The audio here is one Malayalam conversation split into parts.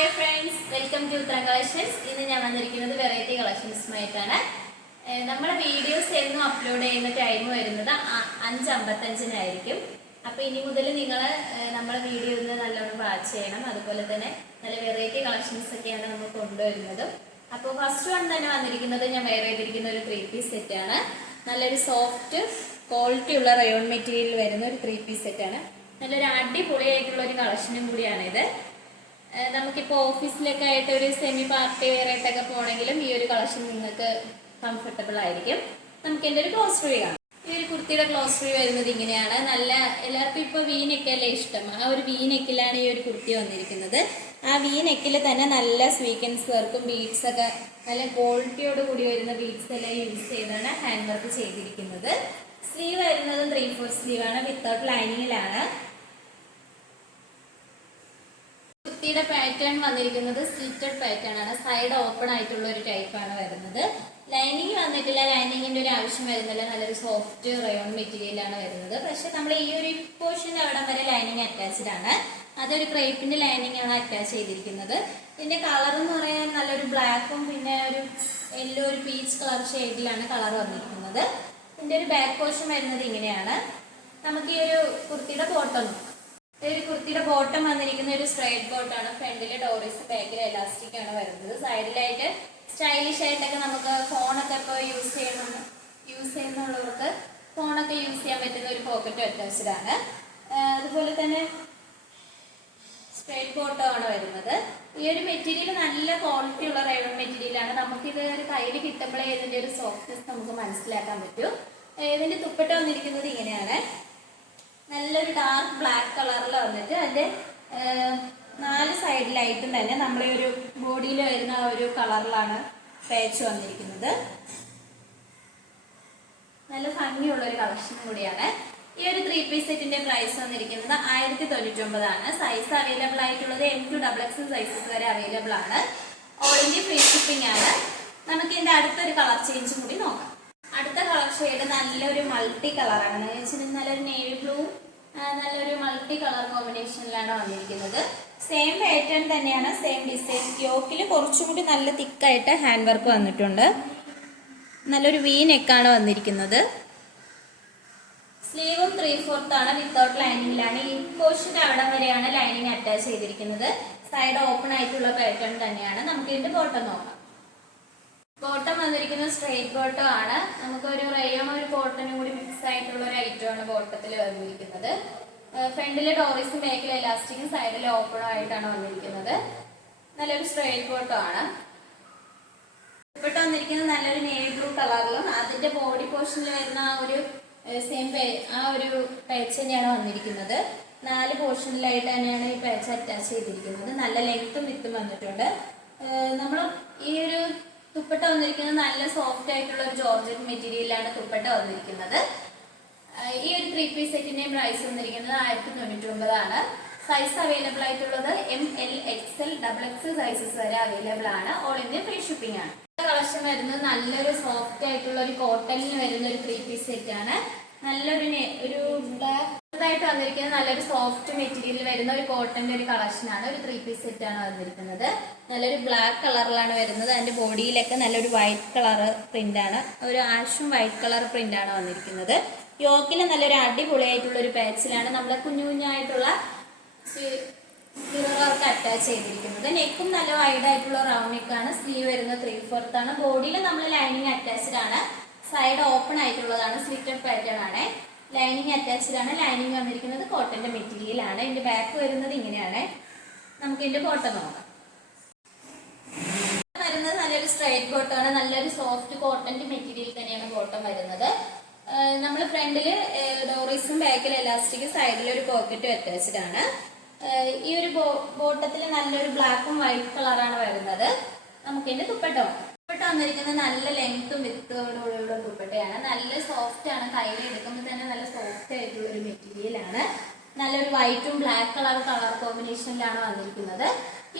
Hi friends, welcome to Uttara Collections. ഇന്ന് ഞാൻ വന്നിരിക്കുന്നത് വെറൈറ്റി കളക്ഷൻസുമായിട്ടാണ്. നമ്മുടെ വീഡിയോസ് എന്നും അപ്ലോഡ് ചെയ്യുന്ന ടൈം വരുന്നത് 5:55 അപ്പോൾ ഇനി മുതൽ നിങ്ങൾ നമ്മുടെ വീഡിയോ ഒന്ന് നല്ലോണം വാച്ച് ചെയ്യണം. അതുപോലെ തന്നെ നല്ല വെറൈറ്റി കളക്ഷൻസ് ഒക്കെയാണ് നമ്മൾ കൊണ്ടുവരുന്നത്. അപ്പോൾ ഫസ്റ്റ് വൺ തന്നെ വന്നിരിക്കുന്നത് ഞാൻ വെയർ ചെയ്തിരിക്കുന്ന ഒരു 3 പീസ് സെറ്റ് ആണ്. നല്ലൊരു സോഫ്റ്റ് ക്വാളിറ്റി ഉള്ള റയോൺ മെറ്റീരിയൽ വരുന്ന ഒരു 3 പീസ് സെറ്റ് ആണ്. നല്ലൊരു അടിപൊളിയായിട്ടുള്ള ഒരു കളക്ഷനും കൂടിയാണിത്. നമുക്കിപ്പോൾ ഓഫീസിലൊക്കെ ആയിട്ട് ഒരു സെമി പാർട്ടി വെയർ ആയിട്ടൊക്കെ പോകണമെങ്കിലും ഈ ഒരു കളക്ഷൻ നിങ്ങൾക്ക് കംഫർട്ടബിൾ ആയിരിക്കും. നമുക്ക് എൻ്റെ ഒരു ക്ലോസ് റിവ്യൂ കാണാം. ഈ ഒരു കുർത്തിയുടെ ക്ലോസ് റിവ്യൂ വരുന്നത് ഇങ്ങനെയാണ്. നല്ല എല്ലാവർക്കും ഇപ്പോൾ വി നെക്കല്ലേ ഇഷ്ടം. ആ ഒരു വി നെക്കിലാണ് ഈ ഒരു കുർത്തി വന്നിരിക്കുന്നത്. ആ വി നെക്കിൽ തന്നെ നല്ല സ്വീക്കൻസ് വർക്കും ബീഡ്സ് ഒക്കെ നല്ല ക്വാളിറ്റിയോട് കൂടി വരുന്ന ബീഡ്സ് എല്ലാം യൂസ് ചെയ്താണ് ഹാൻഡ് വർക്ക് ചെയ്തിരിക്കുന്നത്. സ്ലീവ് വരുന്നത് 3/4 സ്ലീവ് ആണ്, വിത്തൗട്ട് ലൈനിങ്ങിലാണ്. കുർത്തിയുടെ പാറ്റേൺ വന്നിരിക്കുന്നത് സ്ലിറ്റഡ് പാറ്റേൺ ആണ്. സൈഡ് ഓപ്പൺ ആയിട്ടുള്ള ഒരു ടൈപ്പാണ് വരുന്നത്. ലൈനിങ് വന്നിട്ടില്ല, ലൈനിങ്ങിന്റെ ഒരു ആവശ്യം വരുന്നില്ല. നല്ലൊരു സോഫ്റ്റ് റയോൺ മെറ്റീരിയലാണ് വരുന്നത്. പക്ഷെ നമ്മൾ ഈ ഒരു പോർഷൻ്റെ അവിടെ വരെ ലൈനിങ് അറ്റാച്ച്ഡ് ആണ്. അതൊരു ക്രേപ്പിന്റെ ലൈനിങ് ആണ് അറ്റാച്ച് ചെയ്തിരിക്കുന്നത്. ഇതിന്റെ കളർ എന്ന് പറയാൻ നല്ലൊരു ബ്ലാക്കും പിന്നെ ഒരു യെല്ലോ ഒരു പീച്ച് കളർ ഷെയ്ഡിലാണ് കളർ വന്നിരിക്കുന്നത്. ഇതിന്റെ ഒരു ബാക്ക് പോർഷൻ വരുന്നത് ഇങ്ങനെയാണ്. നമുക്ക് ഈ ഒരു കുർത്തിയുടെ ബോട്ടം ഒരു കുർത്തിയുടെ ബോട്ടം വന്നിരിക്കുന്ന ഒരു സ്ട്രൈറ്റ് ബോട്ടാണ്. ഫ്രണ്ടിലെ ഡോറീസ് ബാക്കിൽ എലാസ്റ്റിക് ആണ് വരുന്നത്. സൈഡിലായിട്ട് സ്റ്റൈലിഷ് ആയിട്ടൊക്കെ നമുക്ക് ഫോണൊക്കെ ഇപ്പോൾ യൂസ് ചെയ്യുന്നുള്ളവർക്ക് ഫോണൊക്കെ യൂസ് ചെയ്യാൻ പറ്റുന്ന ഒരു പോക്കറ്റ് അറ്റാച്ച്ഡ് ആണ്. അതുപോലെ തന്നെ സ്ട്രൈറ്റ് ബോട്ടം ആണ് വരുന്നത്. ഈ ഒരു മെറ്റീരിയൽ നല്ല ക്വാളിറ്റി ഉള്ള റയോൺ മെറ്റീരിയലാണ്. നമുക്കിത് ഒരു കയ്യിൽ കിട്ടുമ്പോഴേ ഇതിൻ്റെ ഒരു സോഫ്റ്റ്നെസ് നമുക്ക് മനസ്സിലാക്കാൻ പറ്റും. ഇതിൻ്റെ തുപ്പട്ട വന്നിരിക്കുന്നത് ഇങ്ങനെയാണ്. നല്ലൊരു ഡാർക്ക് ബ്ലാക്ക് കളറിൽ വന്നിട്ട് അതിൻ്റെ 4 സൈഡിലായിട്ടും തന്നെ നമ്മളെ ഒരു ബോഡിയിൽ വരുന്ന ഒരു കളറിലാണ് പാച്ച് വന്നിരിക്കുന്നത്. നല്ല ഭംഗിയുള്ളൊരു കളക്ഷൻ കൂടിയാണ്. ഈ ഒരു 3 പീസ് സെറ്റിന്റെ പ്രൈസ് വന്നിരിക്കുന്നത് 1099 ആണ്. സൈസ് അവൈലബിൾ ആയിട്ടുള്ളത് M to XXL സൈസസ് വരെ അവൈലബിൾ ആണ്. ഓൾ ഇന്ത്യ ഫ്രീ ഷിപ്പിംഗ് ആണ്. നമുക്ക് ഇതിന്റെ അടുത്തൊരു കളർ ചേഞ്ചും കൂടി നോക്കാം. അടുത്ത കളർ ഷെയ്ഡ് നല്ലൊരു മൾട്ടി കളറാണ്. നല്ലൊരു നേവി ബ്ലൂ നല്ലൊരു മൾട്ടി കളർ കോമ്പിനേഷനിലാണ് വന്നിരിക്കുന്നത്. സെയിം പാറ്റേൺ തന്നെയാണ്, സെയിം ഡിസൈൻ. യോക്കിൽ കുറച്ചും കൂടി നല്ല തിക്കായിട്ട് ഹാൻഡ് വർക്ക് വന്നിട്ടുണ്ട്. നല്ലൊരു വി നെക്കാണ് വന്നിരിക്കുന്നത്. സ്ലീവും 3/4 ആണ്, വിത്തൗട്ട് ലൈനിങ്ങിലാണ്. ഈ പോർഷന്റെ അവിടെ വരെയാണ് ലൈനിങ് അറ്റാച്ച് ചെയ്തിരിക്കുന്നത്. സൈഡ് ഓപ്പൺ ആയിട്ടുള്ള പാറ്റേൺ തന്നെയാണ്. നമുക്ക് ഇതിന്റെ ബോട്ടം നോക്കാം. ബോട്ടം വന്നിരിക്കുന്നത് സ്ട്രെയിറ്റ് ബോട്ടം ആണ്. നമുക്കൊരു റയോൺ ഒരു കോട്ടനും കൂടി മിക്സ് ആയിട്ടുള്ള ഒരു ഐറ്റമാണ് ബോട്ടത്തിൽ വന്നിരിക്കുന്നത്. ഫ്രണ്ടിലെ ഡോറീസും ബാക്കിലെ എലാസ്റ്റിക്കും സൈഡിൽ ഓപ്പൺ ആയിട്ടാണ് വന്നിരിക്കുന്നത്. നല്ലൊരു സ്ട്രെയിറ്റ് ബോട്ടം ആണ്. ബോട്ടം വന്നിരിക്കുന്നത് നല്ലൊരു നേവി ബ്ലൂ കളറിലും അതിന്റെ ബോഡി പോർഷനിൽ വരുന്ന ആ ഒരു സെയിം ആ ഒരു പാച്ച് തന്നെയാണ് വന്നിരിക്കുന്നത്. 4 പോർഷനിലായിട്ട് തന്നെയാണ് ഈ പാച്ച് അറ്റാച്ച് ചെയ്തിരിക്കുന്നത്. നല്ല ലെങ്ത്തും വിത്തും വന്നിട്ടുണ്ട്. നമ്മൾ ഈ ഒരു തുപ്പട്ട വന്നിരിക്കുന്നത് നല്ല സോഫ്റ്റ് ആയിട്ടുള്ള ഒരു ജോർജറ്റ് മെറ്റീരിയലാണ് തുപ്പട്ട വന്നിരിക്കുന്നത്. ഈ ഒരു 3 പീസ് സെറ്റിന്റെയും പ്രൈസ് വന്നിരിക്കുന്നത് 1099 ആണ്. സൈസ് അവൈലബിൾ ആയിട്ടുള്ളത് M, L, XL, XXL sizes വരെ അവൈലബിൾ ആണ്. ഓൾ ഇന്ത്യ ഫ്രീ ഷിപ്പിംഗ് ആണ്. കളക്ഷൻ വരുന്നത് നല്ലൊരു സോഫ്റ്റ് ആയിട്ടുള്ള ഒരു കോട്ടണിൽ വരുന്ന ഒരു 3 പീസ് സെറ്റ് ആണ്. നല്ലൊരു ബ്ലാക്ക് വന്നിരിക്കുന്നത് നല്ലൊരു സോഫ്റ്റ് മെറ്റീരിയൽ വരുന്ന ഒരു കോട്ടന്റെ ഒരു കളക്ഷൻ ആണ്. ഒരു 3 പീസ് സെറ്റ് ആണ് വന്നിരിക്കുന്നത്. നല്ലൊരു ബ്ലാക്ക് കളറിലാണ് വരുന്നത്. അതിന്റെ ബോഡിയിലൊക്കെ നല്ലൊരു വൈറ്റ് കളർ പ്രിന്റ് ആണ്, ഒരു ആഷും വൈറ്റ് കളർ പ്രിന്റ് ആണ് വന്നിരിക്കുന്നത്. യോക്കിൽ നല്ലൊരു അടിപൊളിയായിട്ടുള്ള ഒരു പാച്ചിലാണ് നമ്മളെ കുഞ്ഞു കുഞ്ഞായിട്ടുള്ള മിറർ വർക്ക് അറ്റാച്ച് ചെയ്തിരിക്കുന്നത്. നെക്കും നല്ല വൈഡ് ആയിട്ടുള്ള റൗണ്ട് നെക്കാണ്. സ്ലീവ് വരുന്നത് 3/4 ആണ്. ബോഡിയിൽ നമ്മൾ ലൈനിങ് അറ്റാച്ച്ഡ് ആണ്. സൈഡ് ഓപ്പൺ ആയിട്ടുള്ളതാണ്. സ്ലിറ്റഡ് പാറ്റേൺ ആണ്. ലൈനിങ് അറ്റാച്ച്ഡ് ആണ്. ലൈനിങ് വന്നിരിക്കുന്നത് കോട്ടന്റെ മെറ്റീരിയൽ ആണ്. ഇതിന്റെ ബാക്ക് വരുന്നത് ഇങ്ങനെയാണ്. നമുക്ക് ഇതിന്റെ ബോട്ടം നോക്കാം. വരുന്നത് നല്ലൊരു സ്ട്രൈറ്റ് ബോട്ടം ആണ്. നല്ലൊരു സോഫ്റ്റ് കോട്ടന്റെ മെറ്റീരിയൽ തന്നെയാണ് ബോട്ടം വരുന്നത്. നമ്മൾ ഫ്രണ്ടില് ഡോറീസും ബാക്കിൽ എലാസ്റ്റിക്കും സൈഡിൽ ഒരു പോക്കറ്റും അറ്റാച്ച്ഡ് ആണ്. ഈ ഒരു ബോട്ടത്തിൽ നല്ലൊരു ബ്ലാക്കും വൈറ്റ് കളറാണ് വരുന്നത്. നമുക്ക് ഇതിന്റെ തുപ്പട്ട നോക്കാം. തുപ്പട്ട വന്നിരിക്കുന്നത് നല്ല ലെങ്ത്തും വിത്തോടുള്ള തുപ്പട്ടയാണ്. നല്ല സോഫ്റ്റ് ആണ്. കയ്യിൽ എടുക്കുമ്പോൾ തന്നെ നല്ല സോഫ്റ്റ് ആയിട്ടുള്ള ഒരു മെറ്റീരിയൽ ആണ്. നല്ലൊരു വൈറ്റും ബ്ലാക്ക് കളർ കോമ്പിനേഷനിലാണ് വന്നിരിക്കുന്നത്.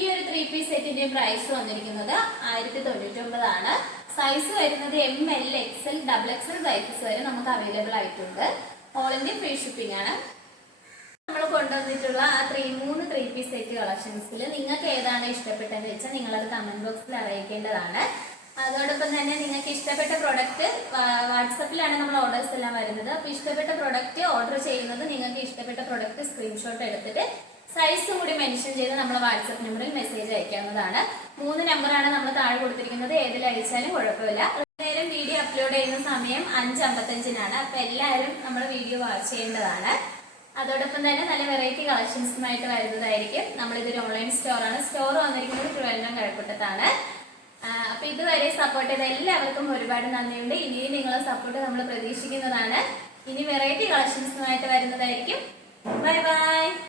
ഈ ഒരു 3 പീസ് സെറ്റിന്റെ പ്രൈസ് വന്നിരിക്കുന്നത് 1099 ആണ്. സൈസ് വരുന്നത് M, L, XL, XXL sizes വരെ നമുക്ക് അവൈലബിൾ ആയിട്ടുണ്ട്. ഓൾ ഇന്ത്യ ഫ്രീ ഷിപ്പിംഗ് ആണ്. നമ്മൾ കൊണ്ടുവന്നിട്ടുള്ള ആ മൂന്ന് ത്രീ പീസ് സെറ്റ് കളക്ഷൻസിൽ നിങ്ങൾക്ക് ഏതാണ് ഇഷ്ടപ്പെട്ടതെന്ന് വെച്ചാൽ നിങ്ങളത് കമന്റ് ബോക്സിൽ അറിയിക്കേണ്ടതാണ്. അതോടൊപ്പം തന്നെ നിങ്ങൾക്ക് ഇഷ്ടപ്പെട്ട പ്രൊഡക്റ്റ് വാട്സപ്പിലാണ് നമ്മൾ ഓർഡേഴ്സ് എല്ലാം വരുന്നത്. അപ്പോൾ ഇഷ്ടപ്പെട്ട പ്രൊഡക്റ്റ് ഓർഡർ ചെയ്യുന്നത് നിങ്ങൾക്ക് ഇഷ്ടപ്പെട്ട പ്രൊഡക്റ്റ് സ്ക്രീൻഷോട്ട് എടുത്തിട്ട് സൈസ് കൂടി മെൻഷൻ ചെയ്ത് നമ്മൾ വാട്സപ്പ് നമ്പറിൽ മെസ്സേജ് അയക്കാവുന്നതാണ്. 3 നമ്പറാണ് നമ്മൾ താഴെ കൊടുത്തിരിക്കുന്നത്. ഏതിൽ അയച്ചാലും കുഴപ്പമില്ല. നേരം വീഡിയോ അപ്ലോഡ് ചെയ്യുന്ന സമയം 5:55-നാണ്. അപ്പോൾ എല്ലാവരും നമ്മുടെ വീഡിയോ വാച്ച് ചെയ്യേണ്ടതാണ്. അതോടൊപ്പം തന്നെ നല്ല വെറൈറ്റി കളക്ഷൻസുമായിട്ട് വരുന്നതായിരിക്കും. നമ്മളിതൊരു ഓൺലൈൻ സ്റ്റോറാണ്. സ്റ്റോർ വന്നിരിക്കുന്നത് ട്രിവാൻഡ്രം കഴക്കൂട്ടത്താണ്. അപ്പൊ ഇതുവരെ സപ്പോർട്ട് ചെയ്ത എല്ലാവർക്കും ഒരുപാട് നന്ദിയുണ്ട്. ഇനിയും നിങ്ങളെ സപ്പോർട്ട് നമ്മൾ പ്രതീക്ഷിക്കുന്നതാണ്. ഇനി വെറൈറ്റി കളക്ഷൻസുമായിട്ട് വരുന്നതായിരിക്കും. Bye bye.